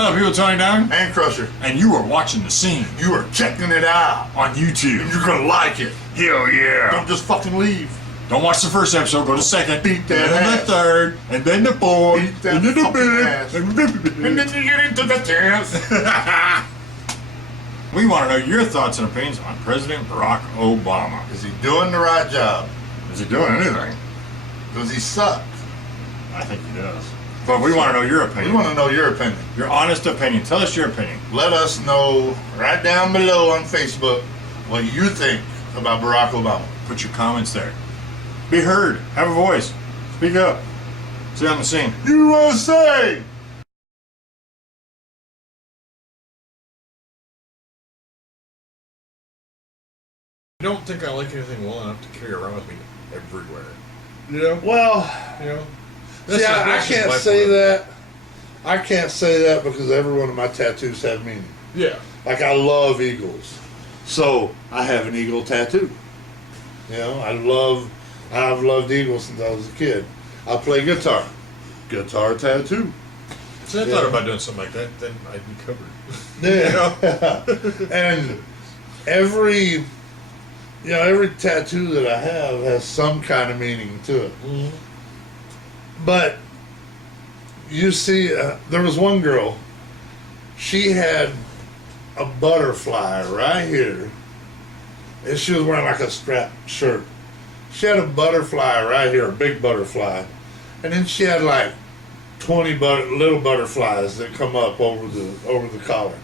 Hello, people. Tony Diamond and Krusher, and you are watching The Scene. You are checking it out on YouTube. and you're gonna like it. Hell yeah! Don't just fucking leave. Don't watch the first episode. Go to second, Beat that and then ass. the third, and then the fourth, Beat that and then the fucking ass. fifth, And then you get into the dance. We want to know your thoughts and opinions on President Barack Obama. Is he doing the right job? Is he doing anything? Does he suck? I think he does. But we want to know your opinion. We want to know your opinion. Your honest opinion. Tell us your opinion. Let us know right down below on Facebook what you think about Barack Obama. Put your comments there. Be heard. Have a voice. Speak up. See you on The Scene. USA! I don't think I like anything well enough to carry around with me everywhere. You know? Well, You know? see, I can't say that. I can't say that because every one of my tattoos have meaning. Yeah. Like, I love eagles. So, I have an eagle tattoo. You know, I've loved eagles since I was a kid. I play guitar. Guitar tattoo. So I thought about doing something like that, then I'd be covered. Yeah. And every tattoo that I have has some kind of meaning to it. Mm-hmm. But you see, there was one girl. She had a butterfly right here, and she was wearing like a strap shirt. She had a butterfly right here, a big butterfly, and then she had like 20 little butterflies that come up over the collar.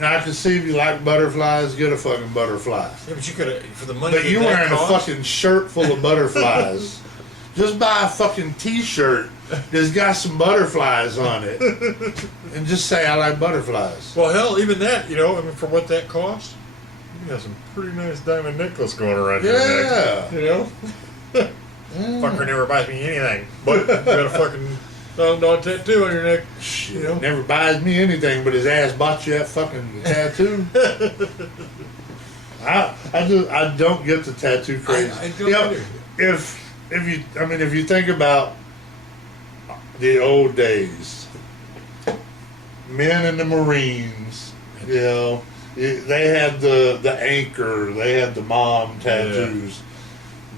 Now I can see if you like butterflies, get a fucking butterfly. Yeah, but you could have, for the money But you're wearing cost, a fucking shirt full of butterflies. Just buy a fucking t-shirt that's got some butterflies on it. And just say, I like butterflies. Well, hell, even that, you know, I mean, for what that cost, you got some pretty nice diamond necklace going around your neck. You know? Fucker never buys me anything. But you got a fucking dog tattoo on your neck. Shit, You know? never buys me anything, but his ass bought you that fucking tattoo. I don't get the tattoo craze. I don't You know, either. if you think about the old days, men in the Marines, you know, they had the anchor, they had the mom tattoos.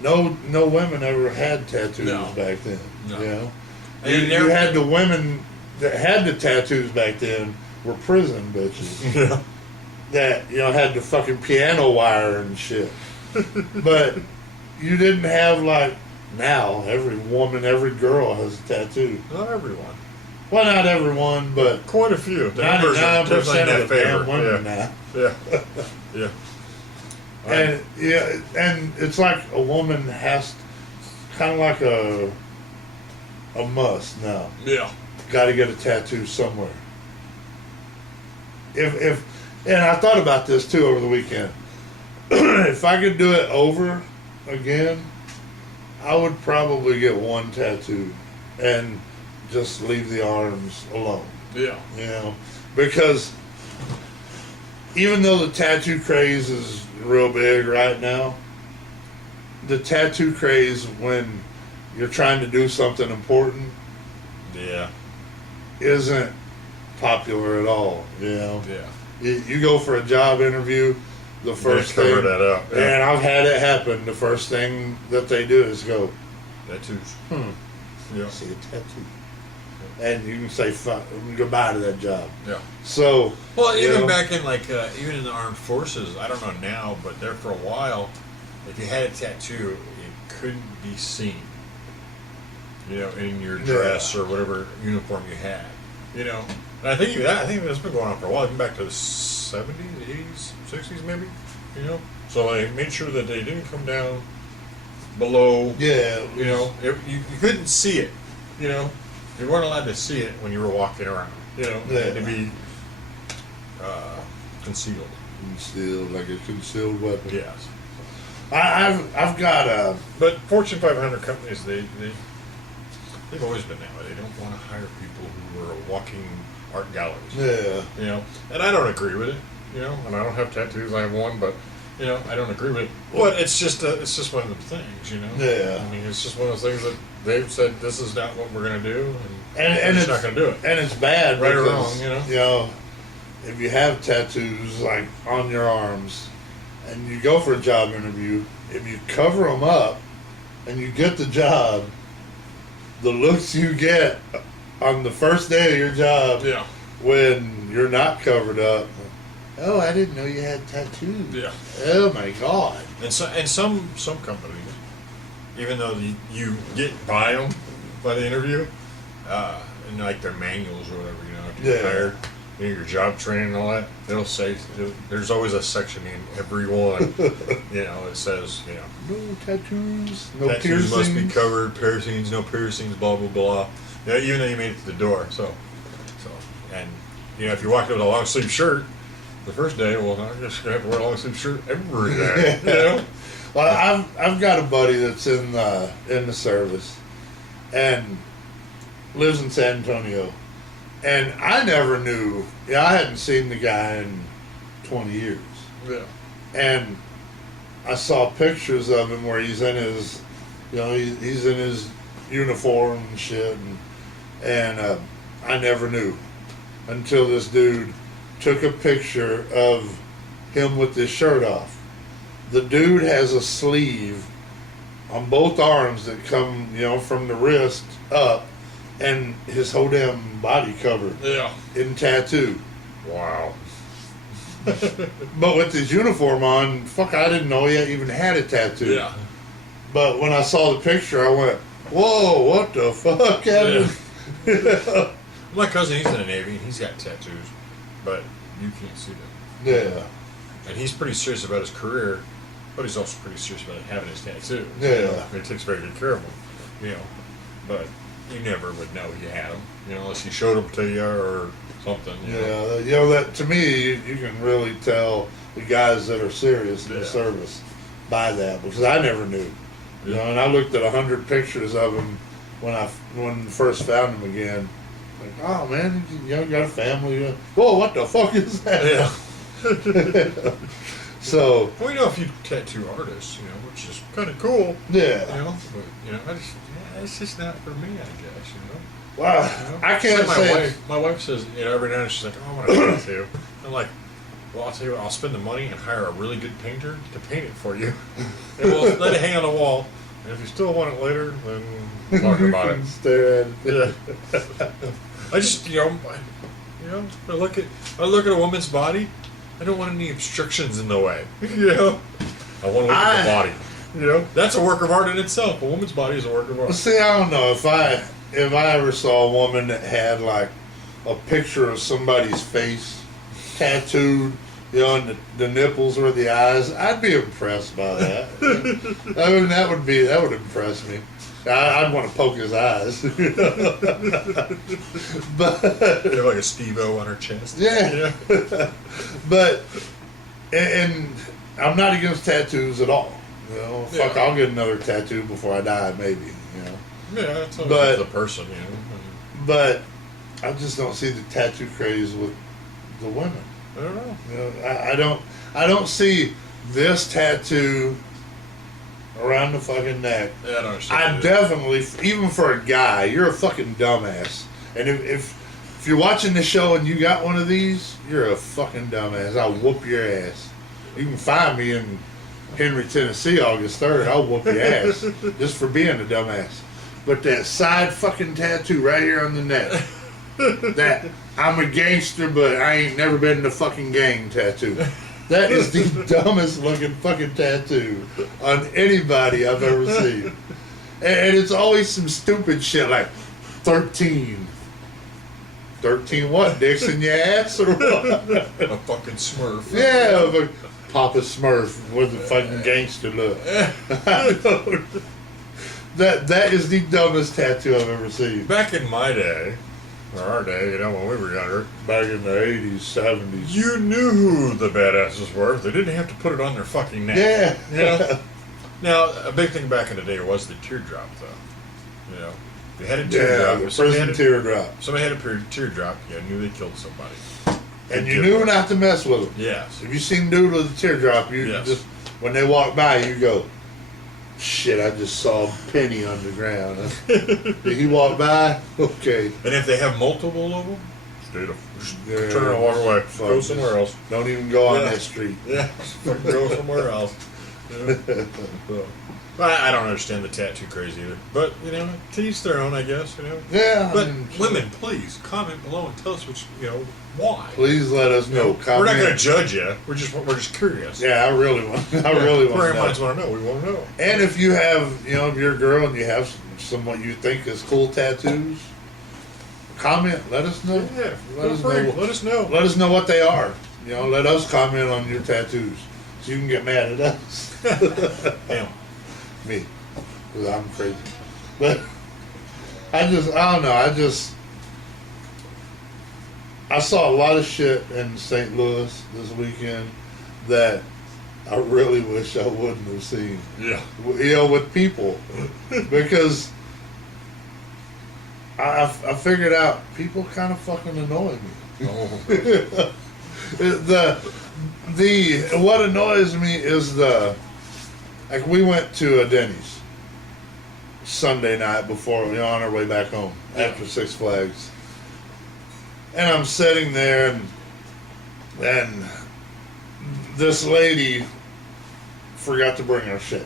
No women ever had tattoos back then. No. You know, And you had the women that had the tattoos back then were prison bitches. Yeah. That, you know, had the fucking piano wire and shit. But you didn't have, like, now every woman, every girl has a tattoo. Not everyone. Well, not everyone, but Quite a few. The numbers are 99% definitely in that of the damn favor. women now. Yeah. Yeah. And and it's like a woman has kind of like a must now. Yeah. Got to get a tattoo somewhere. And I thought about this too over the weekend. If I could do it over again, I would probably get one tattoo and just leave the arms alone. Yeah. You know, because even though the tattoo craze is real big right now, the tattoo craze when you're trying to do something important Yeah. isn't popular at all. You know, Yeah. you go for a job interview, the first thing, cover that up. Yeah. and I've had it happen. The first thing that they do is go, Tattoos. I see a tattoo, and you can say goodbye to that job. Yeah. So, Well, you even know, back in even in the armed forces, I don't know now, but there for a while, if you had a tattoo, it couldn't be seen. You know, in your dress or whatever uniform you had. You know, and I think that's been going on for a while, even back to the 70s, 80s, 60s, maybe. You know, so they made sure that they didn't come down below. yeah, You know, you couldn't see it. You know, you weren't allowed to see it when you were walking around. You know, it had to be concealed. concealed like a concealed weapon. Yes. I've got a. But Fortune 500 companies, they've always been that way. They don't want to hire people who are walking art galleries. Yeah. You know, and I don't agree with it. You know, and I don't have tattoos. I have one, but You know, I don't agree with it. But it's just one of the things, you know. Yeah. I mean, it's just one of those things that they've said this is not what we're going to do, And they're just it's not going to do it. And it's bad Right or because, wrong, you know? if you have tattoos like on your arms and you go for a job interview, if you cover them up and you get the job, the looks you get on the first day of your job Yeah. when you're not covered up. Oh, I didn't know you had tattoos. Yeah. Oh my God. And some companies, even though you get by them by the interview, and like their manuals or whatever, you know, if you're hired, you know, your job training and all that, it'll say there's always a section in every one, you know, it says, you know, No tattoos, no tattoos piercings. must be covered, piercings, no piercings, blah blah blah. Yeah, even though you made it to the door, so, and you know, if you're walking with a long sleeve shirt. The first day, well, I'm just gonna have to wear a long sleeve shirt every day. You know? Well, I've got a buddy that's in the service, and lives in San Antonio, and I never knew. Yeah, I hadn't seen the guy in 20 years, Yeah. and I saw pictures of him where he's in his, you know, he's in his uniform and shit, and I never knew until this dude took a picture of him with his shirt off. The dude has a sleeve on both arms that come, you know, from the wrist up, and his whole damn body covered Yeah. in tattoo. Wow. But with his uniform on, fuck, I didn't know he even had a tattoo. Yeah. But when I saw the picture, I went, whoa, what the fuck happened? Yeah. My cousin, he's in the Navy, and he's got tattoos, but you can't see them. Yeah. And he's pretty serious about his career, but he's also pretty serious about having his tattoos. Yeah. You know? He takes very good care of them, you know. But you never would know you had them, you know, unless he showed them to you or something. You know? Yeah, you know, that to me, you can really tell the guys that are serious in the service by that, because I never knew. You know, and I looked at 100 pictures of him when first found him again. Like, oh man, you know, got a family. Whoa, what the fuck is that? Yeah. So Well, we know a few tattoo artists, you know, which is kind of cool. yeah, You know, but you know, it's just not for me, I guess. You know. wow, You know? I can't Like say. my wife says, you know, every now and then she's like, oh, I want a tattoo. I'm like, well, I'll tell you what, I'll spend the money and hire a really good painter to paint it for you, and we'll let it hang on the wall. And if you still want it later, then we'll talk about it. Stare at it. Yeah. I just, you know, I look at a woman's body. I don't want any obstructions in the way. You know, I want to look at the body. You know, that's a work of art in itself. A woman's body is a work of art. See, I don't know if I ever saw a woman that had like a picture of somebody's face tattooed, you know, and the nipples or the eyes, I'd be impressed by that. I mean, that would impress me. I'd want to poke his eyes. But You have like a Steve-O on her chest. yeah, but and I'm not against tattoos at all. You know, fuck, Yeah. I'll get another tattoo before I die, maybe. You know. Yeah, that's always But- the person, you know. But I just don't see the tattoo craze with the women. I don't know. You know, I don't see this tattoo around the fucking neck. Yeah, I don't understand. I definitely, even for a guy, you're a fucking dumbass. And if you're watching the show and you got one of these, you're a fucking dumbass. I'll whoop your ass. You can find me in Henry, Tennessee, August 3rd. I'll whoop your ass just for being a dumbass. But that side fucking tattoo right here on the neck, that I'm a gangster, but I ain't never been in the fucking gang tattoo. That is the dumbest looking fucking tattoo on anybody I've ever seen. And it's always some stupid shit like 13. 13 what? Dicks in your ass or what? A fucking Smurf. Yeah, but Papa Smurf with a fucking gangster look. That is the dumbest tattoo I've ever seen. Back in my day, or our day, you know, when we were younger, Back in the 80s, 70s. you knew who the badasses were. They didn't have to put it on their fucking neck. Yeah. You know? Now, a big thing back in the day was the teardrop, though. You know? If you had a Yeah, teardrop. the if somebody prison had teardrop. somebody had a teardrop, you knew they killed somebody. And you knew not to mess with them. Yes. If you seen dude with a teardrop, you Yes. just when they walk by, you go, "Shit! I just saw a penny on the ground." Did he walk by? Okay. And if they have multiple of them, just Yeah. turn and walk away. Fuck, Go somewhere else. Don't even go on Yeah. that street. Yeah, fucking go somewhere else. You know? So, I don't understand the tattoo craze either. But, you know, to each their own, I guess, you know. Yeah. But I mean, women, please comment below and tell us which, why. please let us know. We're not Comment. going to judge you. We're just curious. Yeah, I really want. I really want Our to minds know. want to know. We want to know. And if you have, if you're a girl and you have some what you think is cool tattoos, comment. Let us know. Yeah, Let us know. Let us know. Let us know what they are. Let us comment on your tattoos, so you can get mad at us. Damn. Me, because I'm crazy. But I don't know. I saw a lot of shit in St. Louis this weekend that I really wish I wouldn't have seen. Yeah. With people, because I figured out people kind of fucking annoy me. Oh. What annoys me is like we went to a Denny's Sunday night before on our way back home after Six Flags, and I'm sitting there and this lady forgot to bring her shake,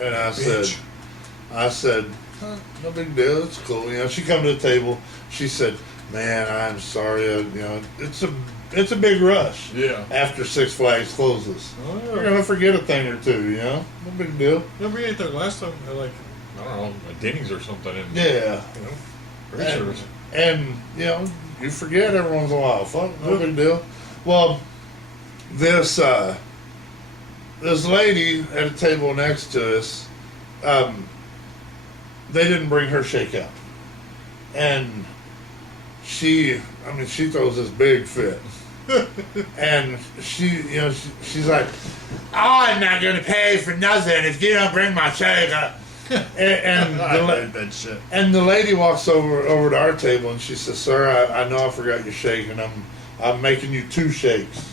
and I said, "Huh, no big deal, it's cool." She come to the table. She said, "Man, I'm sorry. It's a big rush. Yeah. After Six Flags closes, Oh, you're yeah. gonna forget a thing or two. No big deal." No, we ate there last time. Like, I don't know, a Denny's or something. And, Yeah. Great service. And you forget every once in a while. Fuck, no big deal. Well, this lady at a table next to us, they didn't bring her shake out, and she throws this big fit, and she's like, "Oh, I'm not gonna pay for nothing if you don't bring my shake." And I hate that shit. and the lady walks over to our table and she says, "Sir, I know I forgot your shake, and I'm making you 2 shakes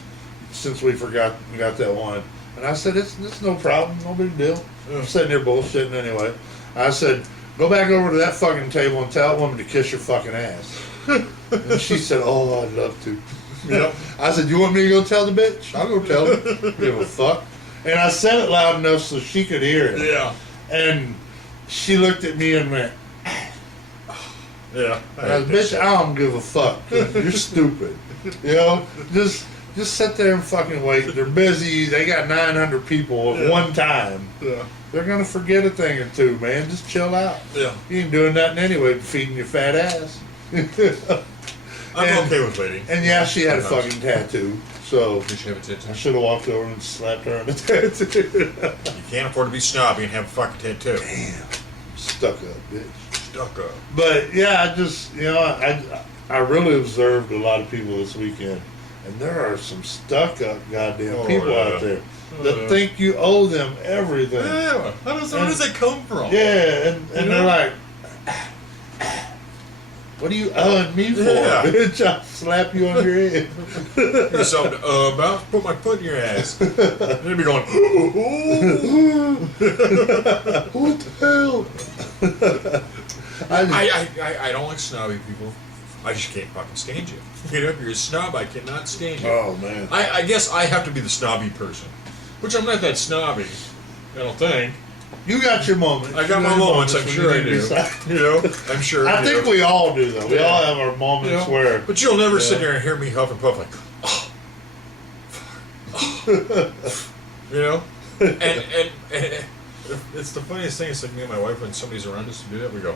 since we got that one." And I said, "It's no problem, no big deal." I'm sitting there bullshitting anyway. I said, "Go back over to that fucking table and tell that woman to kiss your fucking ass." And she said, "Oh, I'd love to." Yep. I said, "You want me to go tell the bitch? I'll go tell her. Give a fuck." And I said it loud enough so she could hear it. Yeah. And she looked at me and went, Yeah. and I said, "Bitch, I don't give a fuck. You're stupid. Just sit there and fucking wait. They're busy. They got 900 people at one time. Yeah. They're gonna forget a thing or two, man. Just chill out. Yeah. You ain't doing nothing anyway but feeding your fat ass." I'm okay with waiting. And yeah, she had a Sometimes. fucking tattoo. So Did she have a tattoo? I should have walked over and slapped her on the tattoo. You can't afford to be snobby and have a fucking tattoo. Damn. Stuck up, bitch. Stuck up. But yeah, I just I really observed a lot of people this weekend, and there are some stuck up goddamn people out there that think you owe them everything. Yeah. Where does that come from? Yeah, and they're like, "What are you owing me for, Yeah. bitch? I'll slap you on your head." Here's something about to put my foot in your ass. And they'd be going, What the hell? I don't like snobby people. I just can't fucking stand you. If you're a snob, I cannot stand you. Oh man. I guess I have to be the snobby person, which I'm not that snobby. I don't think. You got your moments. I got You my moments. I'm when sure I you do. need to decide. I'm sure. I think we all do though. We Yeah. all have our moments where. But you'll never sit Yeah. there and hear me huff and puff like, and it's the funniest thing. It's like me and my wife when somebody's around us to do that, we go,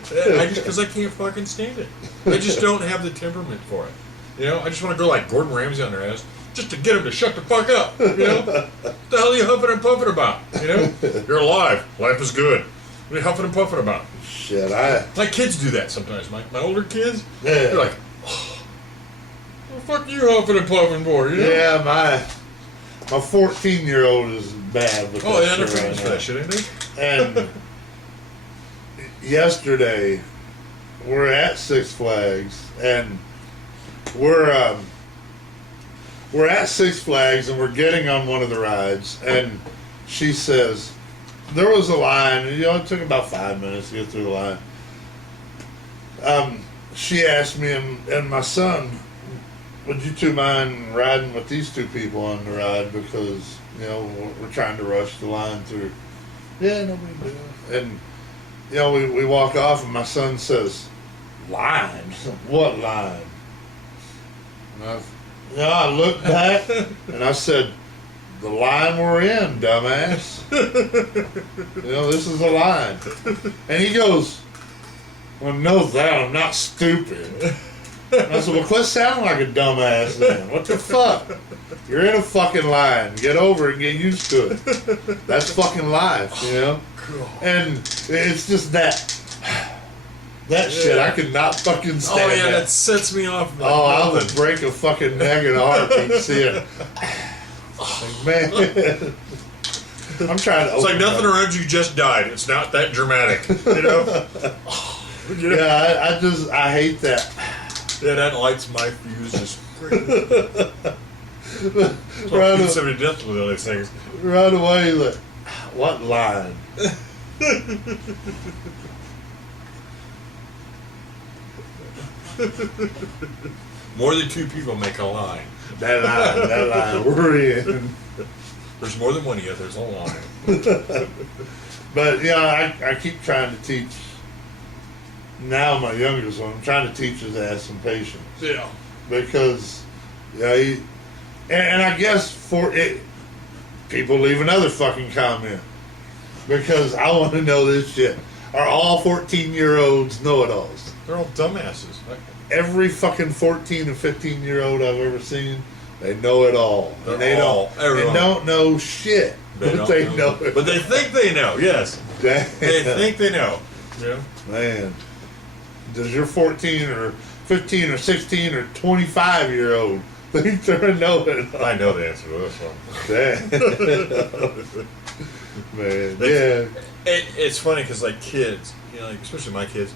because I can't fucking stand it. I just don't have the temperament for it. I just want to go like Gordon Ramsay on their ass just to get them to shut the fuck up. What the hell are you huffing and puffing about? You're alive. Life is good. What are you huffing and puffing about? Shit, My kids do that sometimes. My older kids, Yeah. they're like, oh, what the fuck are you huffing and puffing for? Yeah, my 14-year-old is bad with Oh, that yeah, they're shit famous right for now. that shit, ain't they? And yesterday, we're at Six Flags, and we're at Six Flags, and we're getting on one of the rides, and she says, there was a line, and, it took about 5 minutes to get through the line. She asked me and my son, would you two mind riding with these two people on the ride, because, we're trying to rush the line through. Yeah, no big deal. And, we walk off, and my son says, line? What line? And I looked back, and I said, the line we're in, dumbass. This is the line. And he goes, well, know that, I'm not stupid. And I said, well, quit sounding like a dumbass then. What the fuck? You're in a fucking line. Get over it and get used to it. That's fucking life, And it's just that shit, I could not fucking stand that. That sets me off. Like I would break a fucking neck in a heartbeat seeing man. I'm trying to. It's like nothing around you just died. It's not that dramatic, Yeah, I hate that. Yeah, that lights my fuse just right, somebody to death with all these things. Right away, like, what line? More than two people make a line. That line, we're in. There's more than one of you. There's a line. But I keep trying to teach. Now my youngest one, I'm trying to teach his ass some patience. Yeah. Because, and I guess for it, people leave another fucking comment. Because I want to know this shit. Are all 14-year-olds know-it-alls? They're all dumbasses. Every fucking 14 and 15-year-old I've ever seen, they know it all. And they don't know shit. They know it. But they think they know, yes. They think they know. Yeah. Man. Does your 14 or 15 or 16 or 25-year-old think they know it all? I know the answer to this one. Man, yeah. It's funny because, like, kids, especially my kids,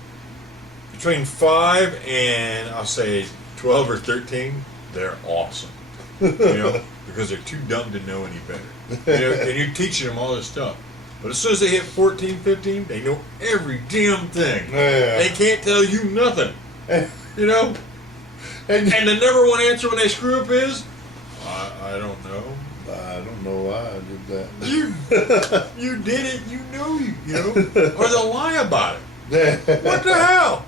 between 5 and, I'll say, 12 or 13, they're awesome. Because they're too dumb to know any better. And you're teaching them all this stuff. But as soon as they hit 14, 15, they know every damn thing. Yeah. They can't tell you nothing. And the number one answer when they screw up is, I don't know. I don't know why I did that. You did it. You know. Or they'll lie about it. What the hell?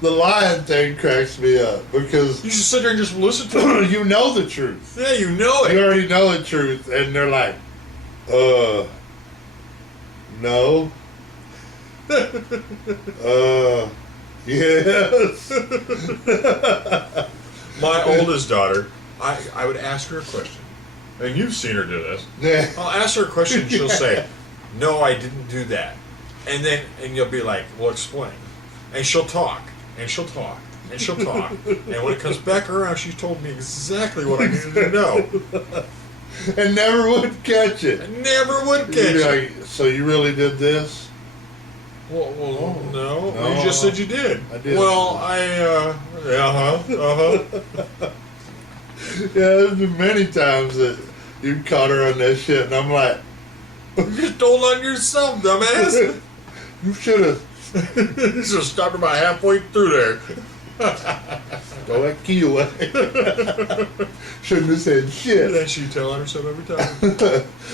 The lying thing cracks me up because you should sit there and just listen to it. You know the truth. Yeah, you know it. You already know the truth, and they're like, no. Yes. My oldest daughter, I would ask her a question, and you've seen her do this. Yeah. I'll ask her a question, and she'll say, "No, I didn't do that," and you'll be like, "Well, explain," and she'll talk, and she'll talk, and she'll talk, and when it comes back around, she told me exactly what I needed to know. And never would catch it. I never would catch it. Like, so you really did this? Well, no. You just said you did. I did. Well, Yeah, there's been many times that you caught her on that shit, and I'm like, you just told on yourself, dumbass. You should have. You should have stopped about halfway through there. Throw that key away. Shouldn't have said shit. Then she telling herself every time.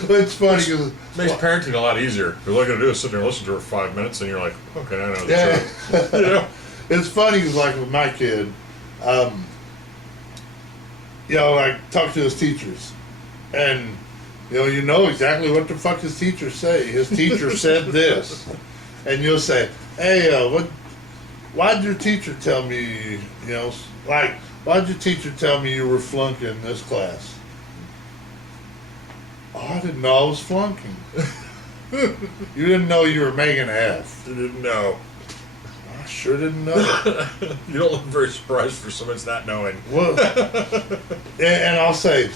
Well, it's funny because Makes parenting a lot easier. Because all you gotta do is sit there and listen to her 5 minutes, and you're like, okay, I know the truth. It's funny because, like, with my kid, like, talk to his teachers, and you know exactly what the fuck his teachers say. His teacher said this, and you'll say, "Hey, why'd your teacher tell me? Why'd your teacher tell me you were flunking this class?" "Oh, I didn't know I was flunking." "You didn't know you were making an F." You didn't know. "I sure didn't know." You don't look very surprised for someone's not knowing. Well, and I'll say,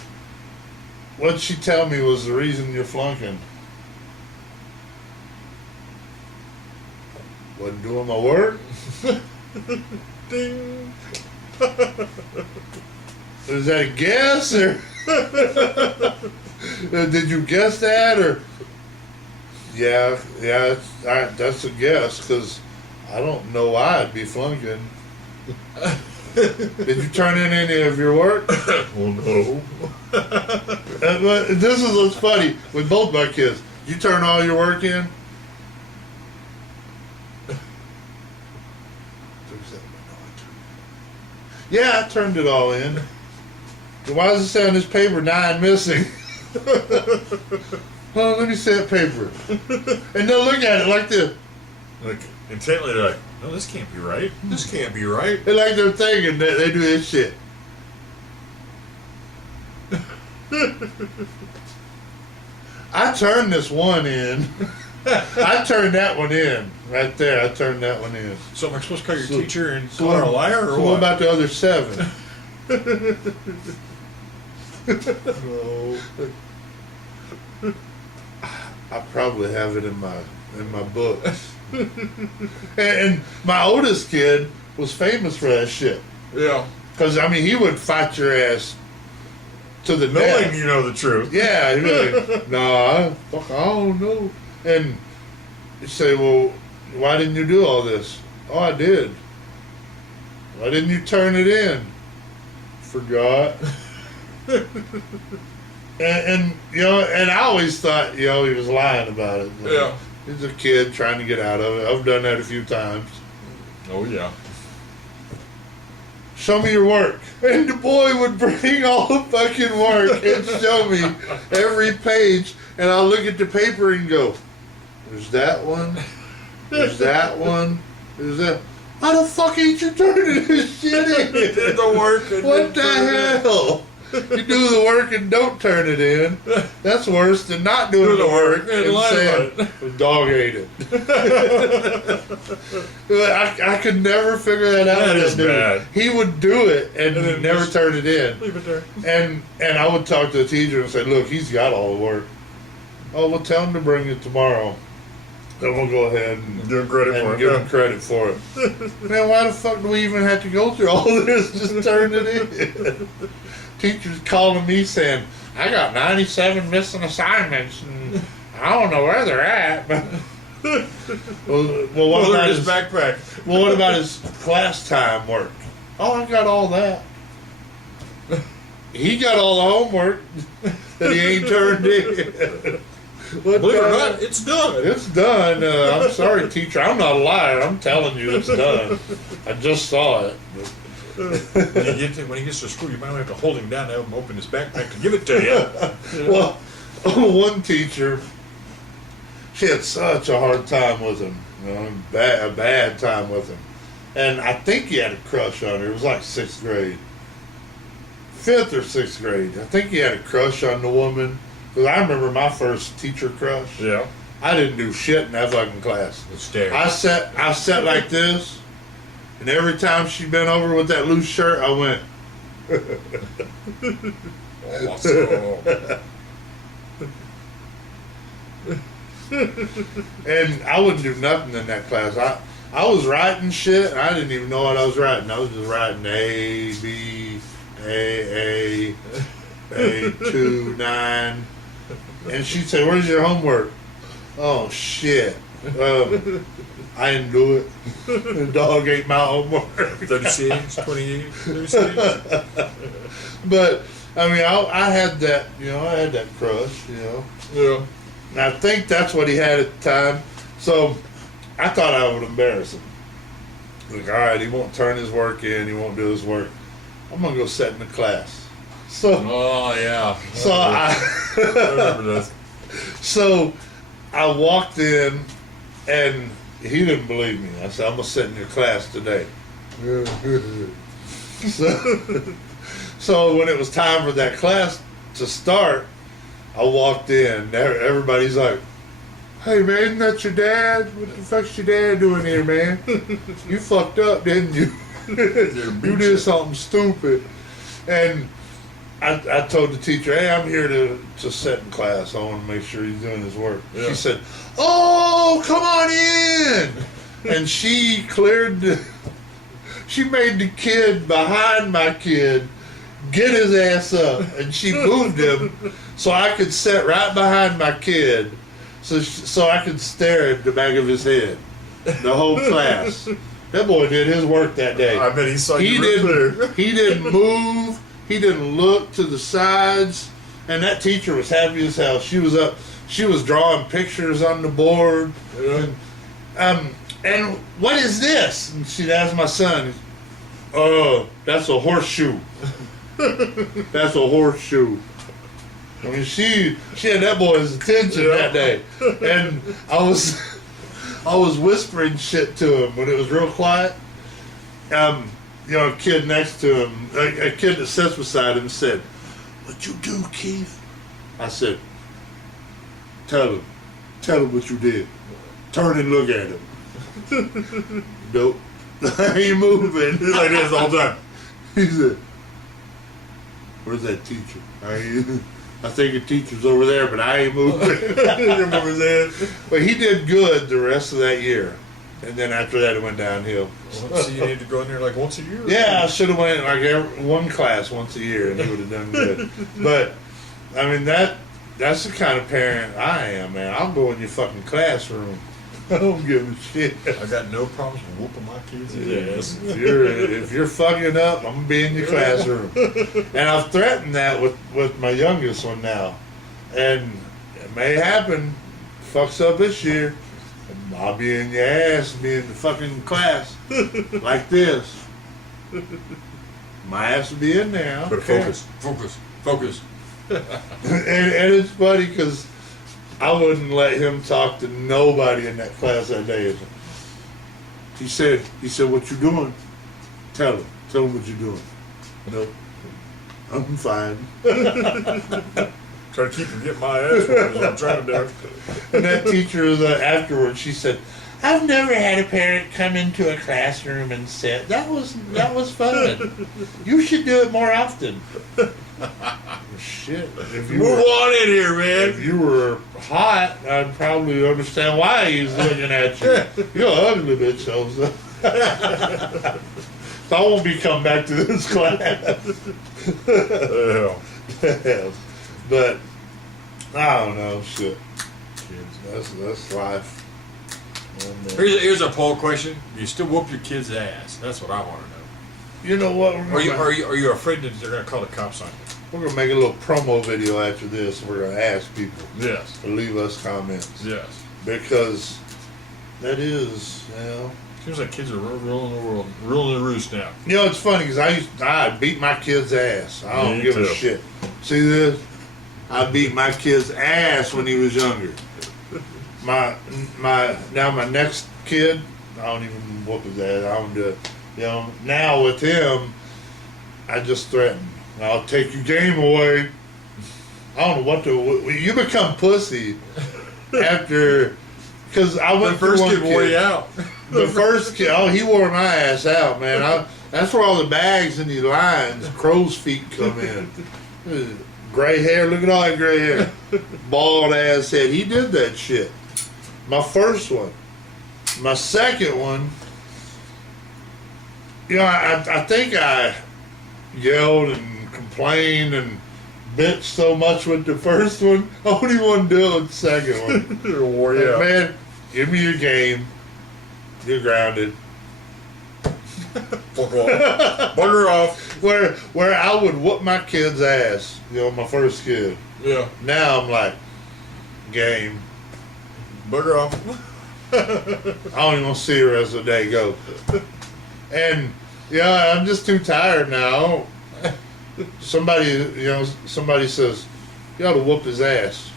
what'd she tell me was the reason you're flunking? Wasn't doing my work. Ding. Is that a guess or did you guess that or? Yeah, that's a guess because I don't know why I'd be flunking. Did you turn in any of your work? Well, no. But this is what's funny with both my kids. You turn all your work in. Yeah, I turned it all in. Why does it say on this paper 9 missing? Oh, let me see that paper. And they'll look at it like this. Like, intently, they're like, no, this can't be right. This can't be right. They like their thing and they do this shit. I turned this one in. I turned that one in. Right there, I turned that one in. So am I supposed to call your So- teacher and so call her a liar or So what about the other 7? No. I probably have it in my books. and my oldest kid was famous for that shit. Yeah. Cause I mean he would fight your ass to the Knowing death. you know the truth. Yeah, he'd be like, nah, fuck, I don't know. And you say, well, why didn't you do all this? Oh, I did. Why didn't you turn it in? Forgot. and you know, and I always thought, you know, he was lying about it. Like, Yeah. he's a kid trying to get out of it. I've done that a few times. Oh, yeah. Show me your work. And the boy would bring all the fucking work and show me every page. And I'll look at the paper and go, there's that one. There's that one. There's that. How the fuck ain't you turning this shit in? Did the work and What the didn't turn it in. hell? You do the work and don't turn it in. That's worse than not doing the work and lie saying, about the dog ate it. I could never figure that out. That with is dude. bad. He would do it and And then never just- turn it in. Leave it there. And I would talk to the teacher and say, look, he's got all the work. Oh, well, tell him to bring it tomorrow. Then we'll go ahead and Give him credit for it. give Yeah. him credit for it. Man, why the fuck do we even have to go through all this? Just turn it in. Teachers calling me saying, I got 97 missing assignments and I don't know where they're at. But well, what about his his backpack? well, what about his class time work? Oh, I got all that. He got all the homework that he ain't turned in. What Believe it the or hell? not, it's done. It's done. I'm sorry, teacher. I'm not a liar. I'm telling you, it's done. I just saw it. When he gets to school, you might have to hold him down to have him open his backpack to give it to you. Well, one teacher, she had such a hard time with him, you know, a bad time with him. And I think he had a crush on her. It was like 6th grade. 5th or 6th grade. I think he had a crush on the woman. Because I remember my first teacher crush. Yeah. I didn't do shit in that fucking class. The stairs. I sat like this, and every time she bent over with that loose shirt, I went, Awesome. and I wouldn't do nothing in that class. I was writing shit, and I didn't even know what I was writing. I was just writing A, B, A, 2, 9. And she'd say, where's your homework? Oh, shit. I didn't do it. The dog ate my homework. 36, 28, 36. But, I mean, I had that, you know, I had that crush, you know. Yeah. And I think that's what he had at the time. So I thought I would embarrass him. Like, all right, he won't turn his work in. He won't do his work. I'm going to go sit in the class. So, Oh, yeah. so I remember this. So I walked in and he didn't believe me. I said, I'm going to sit in your class today. So when it was time for that class to start, I walked in. Everybody's like, hey, man, isn't that your dad? What the fuck's your dad doing here, man? You fucked up, didn't you? You did something stupid. And I told the teacher, hey, I'm here to sit in class. I want to make sure he's doing his work. Yeah. She said, oh, come on in. and she made the kid behind my kid get his ass up, and she moved him so I could sit right behind my kid, so I could stare at the back of his head the whole class. That boy did his work that day. I bet he saw you real clear. He didn't move. He didn't look to the sides. And that teacher was happy as hell. She was up. She was drawing pictures on the board. Yeah. And what is this? And she'd ask my son. Oh, that's a horseshoe. That's a horseshoe. I mean, she had that boy's attention that day, and I was whispering shit to him when it was real quiet. A kid next to him, a kid that sits beside him, said, "What you do, Keith?" I said, Tell him what you did. Turn and look at him." Nope. I ain't moving. He's like this all the time. He said, "Where's that teacher? I think the teacher's over there, but I ain't moving." But he did good the rest of that year. And then after that, it went downhill. So you need to go in there like once a year? Yeah, I should have went like one class once a year, and he would have done good. But, I mean, that's the kind of parent I am, man. I'll go in your fucking classroom. I don't give a shit. I got no problems with whooping my kids' ass. If you're fucking up, I'm gonna be in your classroom. And I've threatened that with my youngest one now. And it may happen, fucks up this year, and I'll be in your ass, be in the fucking class. Like this. My ass will be in there. But focus. And it's funny because I wouldn't let him talk to nobody in that class that day. He said, "What you doing?" Tell him what you doing. Nope. I'm fine. Try to keep from getting my ass whooped is what I'm trying to do. And that teacher afterwards, she said, "I've never had a parent come into a classroom and said that was fun. You should do it more often." Shit. If you Move on in here, man. If you were hot, I'd probably understand why he's looking at you. You're ugly, bitch. So I won't be coming back to this class. But I don't know. Shit. That's life. And, Here's a poll question: do you still whoop your kid's ass? That's what I want to know. you know what? Are you afraid that they're going to call the cops on you? We're gonna make a little promo video after this. And we're gonna ask people Yes. to leave us comments Yes. because that is, Seems like kids are ruling the roost now. it's funny because I beat my kid's ass. I don't Me give too. a shit. See this? I beat my kid's ass when he was younger. My next kid, I don't even whoop his ass. I don't do it. Now with him, I just threaten. I'll take your game away. I don't know what you become pussy after, because I went The first through one kid wore you out. The first kid, he wore my ass out, man. That's where all the bags and the lines, crow's feet come in. Gray hair, look at all that gray hair. Bald ass head. He did that shit. My first one. My second one, I think I yelled and complained and bitched so much with the first one. I don't even want to do it with the second one. Wore you out. Man, give me your game. You're grounded. Bugger off. Where I would whoop my kid's ass, my first kid. Yeah. Now I'm like, game. Bugger off. I don't even want to see the rest of the day go. And I'm just too tired now. Somebody says, "You ought to whoop his ass."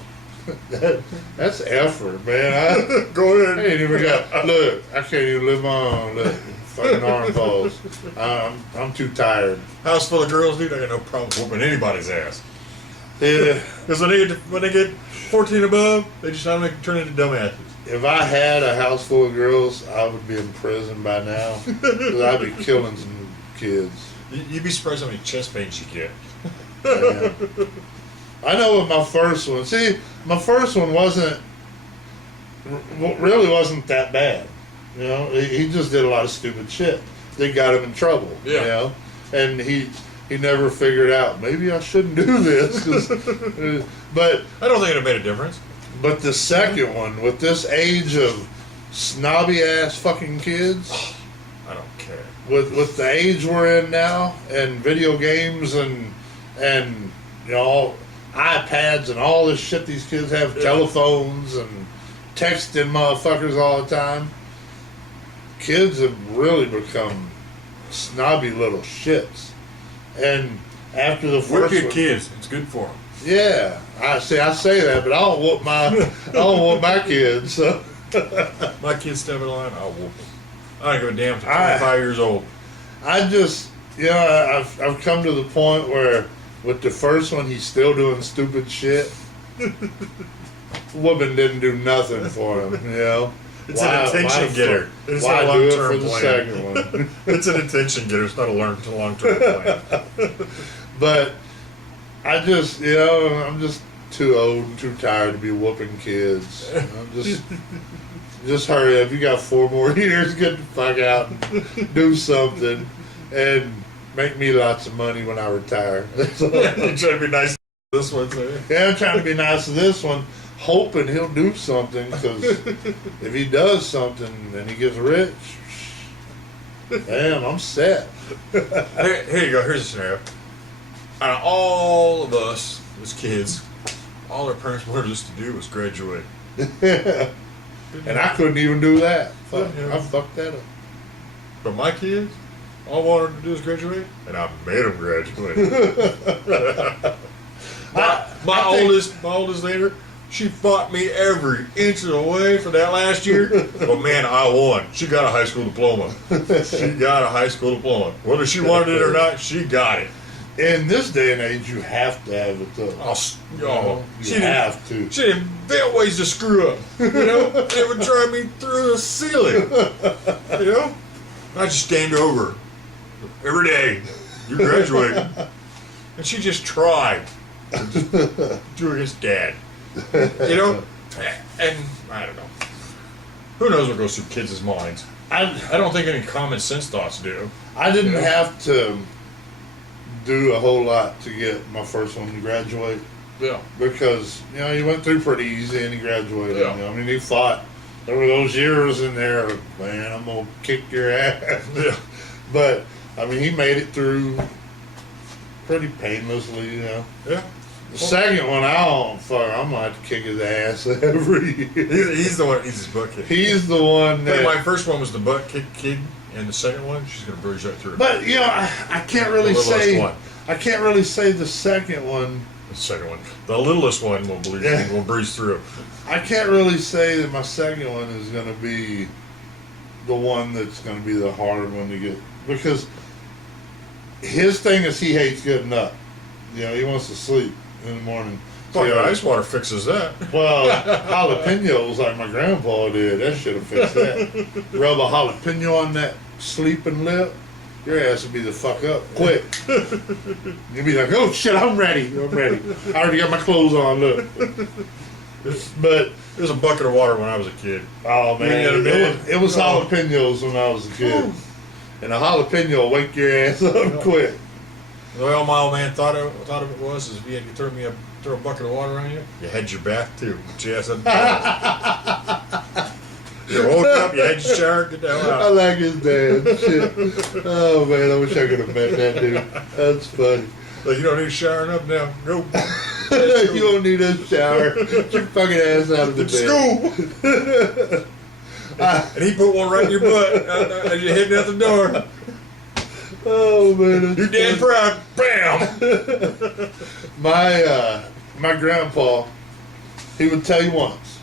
That's effort, man. Go I ahead. ain't even got. Look, I can't even live on. Look, fucking arm balls. I'm too tired. House full of girls, dude. I got no problem whooping anybody's ass. Yeah. Because when they get 14 above, they just automatically turn into dumbasses. If I had a house full of girls, I would be in prison by now. 'Cause I'd be killing some kids. You'd be surprised how many chest pains you get. Yeah. I know with my first one. See, my first one really wasn't that bad. You know, he just did a lot of stupid shit that got him in trouble. Yeah. You know, and he never figured out maybe I shouldn't do this. But I don't think it made a difference. But the second one, with this age of snobby ass fucking kids, I don't care. with the age we're in now, and video games and you know iPads and all this shit these kids have, telephones and texting motherfuckers all the time. Kids have really become snobby little shits. And after the first Wicked one, kids. It's good for them. yeah, I say that, but I don't whoop my kids. So. My kids step in line, I'll whoop them. I don't give a damn if they're I- 25 years old. I just, you know, I've come to the point where with the first one, he's still doing stupid shit. Woman didn't do nothing for him, you know. It's an attention getter. It's Why not a do it long-term for the plan. second one? It's an attention getter. It's not a long-term plan. But I just, you know, I'm just too old and too tired to be whooping kids. I'm just hurry up. You got 4 more years. Get the fuck out and do something, and make me lots of money when I retire. So, You're trying to be nice to this one, so. yeah, I'm trying to be nice to this one, hoping he'll do something. Because if he does something and he gets rich, damn, I'm set. Here you go. Here's a scenario. Out of all of us as kids, all our parents wanted us to do was graduate. And I couldn't even do that. Fuck, Yeah. I fucked that up. But my kids, all I wanted to do was graduate, and I made them graduate. my oldest later, she fought me every inch of the way for that last year. But man, I won. She got a high school diploma. Whether she wanted it or not, she got it. In this day and age, you have to have it though. You have to. She didn't invent ways to screw up. You know, it would drive me through the ceiling. You know, I just stand over every day. You graduate, and she just tried to do against Dad. You know, and I don't know. Who knows what goes through kids' minds? I don't think any common sense thoughts do. I didn't have to do a whole lot to get my first one to graduate. Yeah. Because, you know, he went through pretty easy and he graduated. Yeah. You know? I mean, he thought there were those years in there, man, I'm going to kick your ass. Yeah. But, I mean, he made it through pretty painlessly, you know. Yeah. The second one, I'm going to have to kick his ass every year. He's the one. He's his butt kick. He's the one that... My first one was the butt kick kid, and the second one, she's gonna bruise right through. But, you know, I can't really The littlest say... one. I can't really say the second one... The second one, the littlest one, will bruise through. I can't really say that my second one is going to be the one that's going to be the hard one to get, because his thing is he hates getting up. You know, he wants to sleep in the morning. Fucking So, ice water fixes that. well, jalapenos like my grandpa did, that should have fixed that. Rub a jalapeno on that sleeping lip, your ass would be the fuck up quick. You'd be like, oh shit, I'm ready. I already got my clothes on, look. But There's a bucket of water when I was a kid. oh You ain't got a man, bed? it was jalapenos when I was a kid. And a jalapeno will wake your ass up quick. The way all my old man thought of it was, is if you had to throw a bucket of water on you, you had your bath too. But your ass up. You woke up, you had your shower, get the hell I out. like his dad. Shit. Oh man, I wish I could have met that dude. That's funny. Like, you don't need showering up now. Go. You don't need a shower. Get your fucking ass out of the It's bed. school. And he put one right in your butt as you're heading out the door. Oh man, that's You're dead funny. proud. Bam. My grandpa, he would tell you once.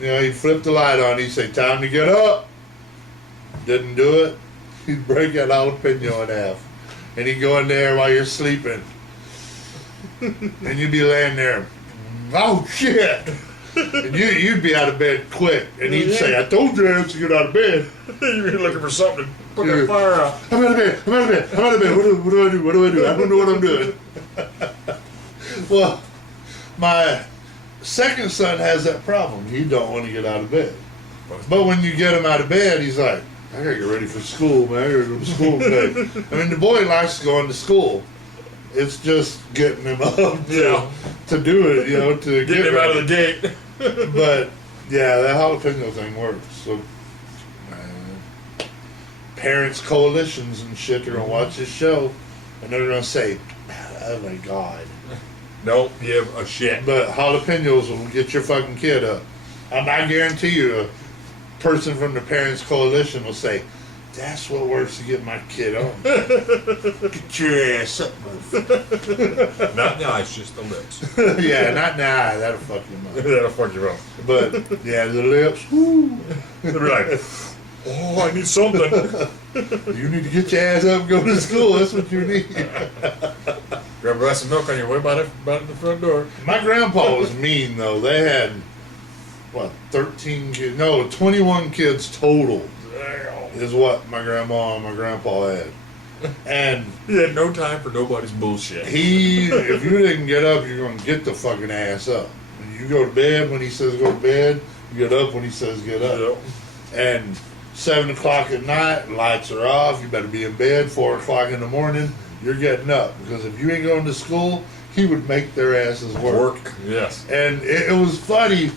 You know, he'd flip the light on. He'd say, "Time to get up." Didn't do it. He'd break that jalapeno in half, and he'd go in there while you're sleeping, and you'd be laying there. Oh shit! And you'd be out of bed quick, and he'd say, "I told your ass to get out of bed." You're looking for something to put that fire out. I'm out of bed. What do I do? I don't know what I'm doing. Well, my second son has that problem. He don't want to get out of bed. But when you get him out of bed, he's like, I gotta get ready for school, man. I gotta go to school today. I mean, the boy likes going to school. It's just getting him up to do it, to Get him out of the gate. But yeah, that jalapeno thing works. So parents coalitions and shit are gonna watch this show, and they're gonna say, "Oh my god." Don't give a shit. But jalapenos will get your fucking kid up. I guarantee you, a person from the parents coalition will say, "That's what works to get my kid on." Get your ass up, motherfucker. Not nice, just the lips. Yeah, not now. That'll fuck you up. That'll fuck you up. But yeah, the lips. Whoo. They'll be like, oh, I need something. You need to get your ass up and go to school. That's what you need. Grab a glass of milk on your way by the front door. My grandpa was mean, though. They had, 13 kids? No, 21 kids total is what my grandma and my grandpa had. And he had no time for nobody's bullshit. if you didn't get up, you're going to get the fucking ass up. When you go to bed when he says go to bed, you get up when he says get up. Yep. And 7 o'clock at night, lights are off, you better be in bed. 4 o'clock in the morning, you're getting up. Because if you ain't going to school, he would make their asses work. Yes. And it was funny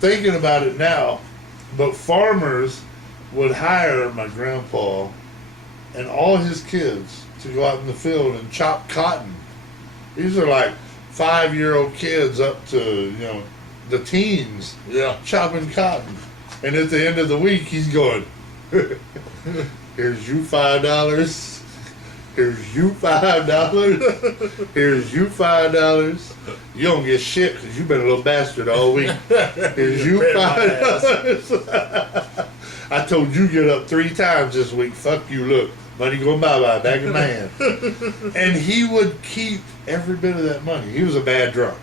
thinking about it now, but farmers would hire my grandpa and all his kids to go out in the field and chop cotton. These are like 5-year-old kids up to, the teens, chopping cotton. And at the end of the week, he's going, here's you $5. Here's you $5. Here's you $5. You don't get shit because you've been a little bastard all week. Here's you $5. I told you get up 3 times this week. Fuck you, look. Money going bye-bye, back in my hand. And he would keep every bit of that money. He was a bad drunk.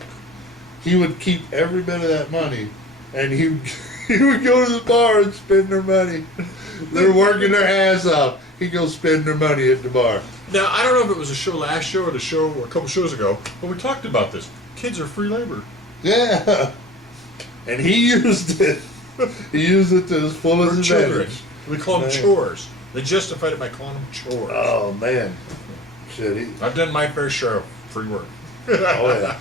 He would keep every bit of that money, and he would go to the bar and spend their money. They're working their ass off. He'd go spend their money at the bar. Now, I don't know if it was a show last show or the show a couple shows ago, but we talked about this. Kids are free labor. Yeah. And he used it. He used it to his fullest advantage. We call them chores. They justified it by calling them chores. Oh, man. Shit. I've done my fair share of free work. Oh,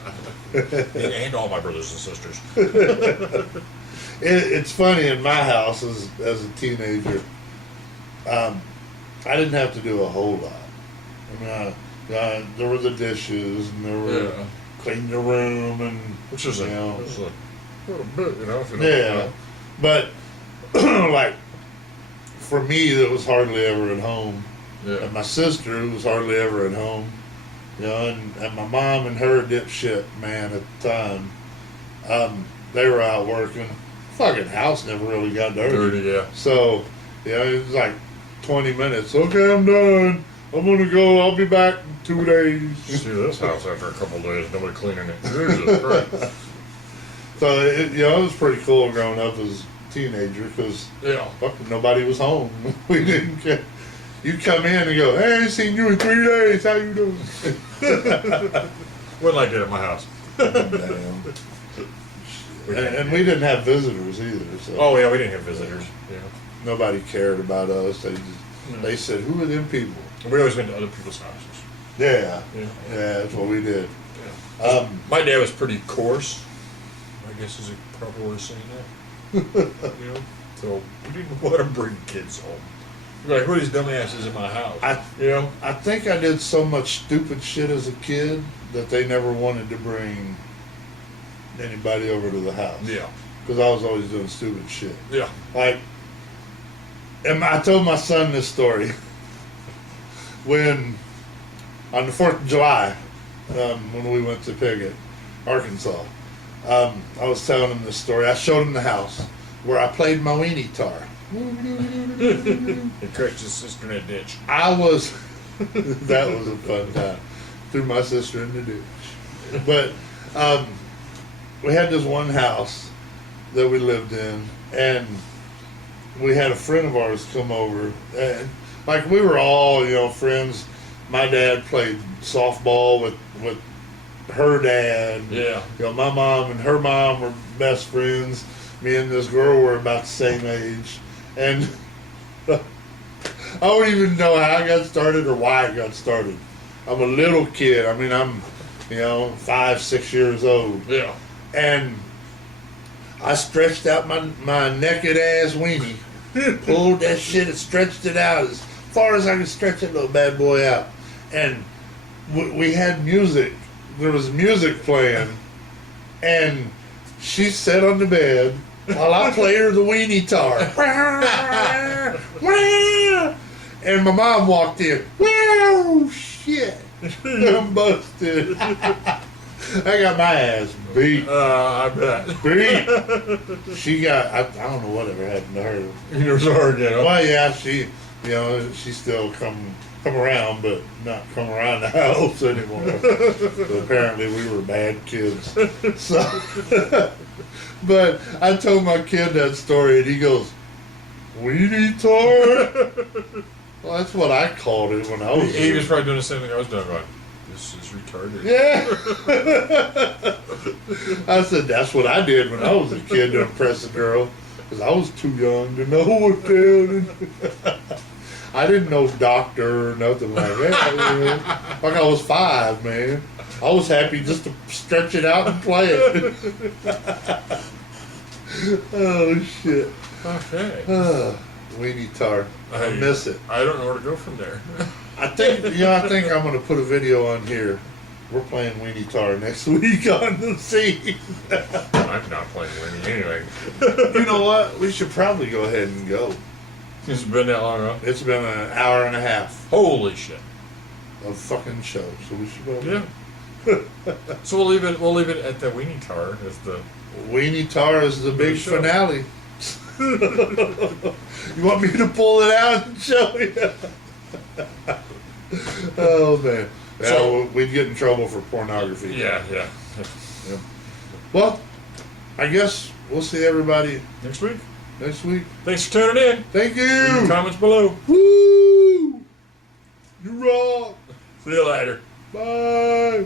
yeah. And all my brothers and sisters. It's funny, in my house as a teenager, I didn't have to do a whole lot. I mean, there were the dishes, and there were clean the room, and which is a little bit, if you know. Yeah, but like for me, that was hardly ever at home. Yeah. And my sister was hardly ever at home. And my mom and her dipshit man at the time, they were out working. Fucking house never really got dirty. Yeah. So, it was like 20 minutes. Okay, I'm done. I'm gonna go. I'll be back in 2 days. See this house after a couple of days, nobody cleaning it. Jesus Christ. So it was pretty cool growing up as a teenager because fucking nobody was home. We didn't care. You'd come in and go, "Hey, I ain't seen you in 3 days. How you doing?" Wasn't like that at my house. Damn. And we didn't have visitors either. So. Oh yeah, we didn't have visitors. Yeah. Nobody cared about us. They said, "Who are them people?" We always went to other people's houses. Yeah, that's what we did. Yeah. My dad was pretty coarse, I guess is a proper way of saying that. So we didn't want to bring kids home. We're like, who are these dumbasses in my house? I think I did so much stupid shit as a kid that they never wanted to bring anybody over to the house. Yeah. Because I was always doing stupid shit. Yeah. Like, and I told my son this story when, on the 4th of July, when we went to Piggott, Arkansas, I was telling him this story. I showed him the house where I played my weenie tar. He crushed his sister in a ditch. That was a fun time. Threw my sister in the ditch. But we had this one house that we lived in, and we had a friend of ours come over, and like we were all friends. My dad played softball with her dad. Yeah. My mom and her mom were best friends. Me and this girl were about the same age, and I don't even know how I got started or why I got started. I'm a little kid. I mean, I'm, 5, 6 years old. Yeah. And I stretched out my naked ass weenie, pulled that shit and stretched it out as far as I could stretch that little bad boy out. And we had music. There was music playing, and she sat on the bed while I played her the weenie tar. And my mom walked in. Wow, shit. I'm busted. I got my ass beat. I bet. Beat. She got, I don't know whatever happened to her. Yours hard, you know. Well, yeah, she still come around, but not come around the house anymore. So apparently we were bad kids. So, but I told my kid that story, and he goes, "Weenie tar." Well, that's what I called it when I was. He was probably doing the same thing I was doing. Going, this is retarded. Yeah. I said that's what I did when I was a kid to impress a girl, because I was too young to know what the hell. I didn't know doctor or nothing like that. Man. Like I was 5, man. I was happy just to stretch it out and play it. Oh shit. Okay. Weenie tar. I miss it. I don't know where to go from there. I think I'm gonna put a video on here. We're playing Weenie Tar next week on the scene. I'm not playing Winnie anyway. You know what? We should probably go ahead and go. It's been that long, huh? It's been an hour and a half Holy shit. of fucking show, so we should probably. Yeah. So we'll leave it at the Weenie Tar as the. Weenie Tar is the big Show. finale. You want me to pull it out and show you? Oh man. Yeah, So- we'd get in trouble for pornography. Yeah. Well, I guess we'll see everybody Next week. next week. Thanks for tuning in. Thank Leave your you. comments below. Woo! You rock. See you later. Bye.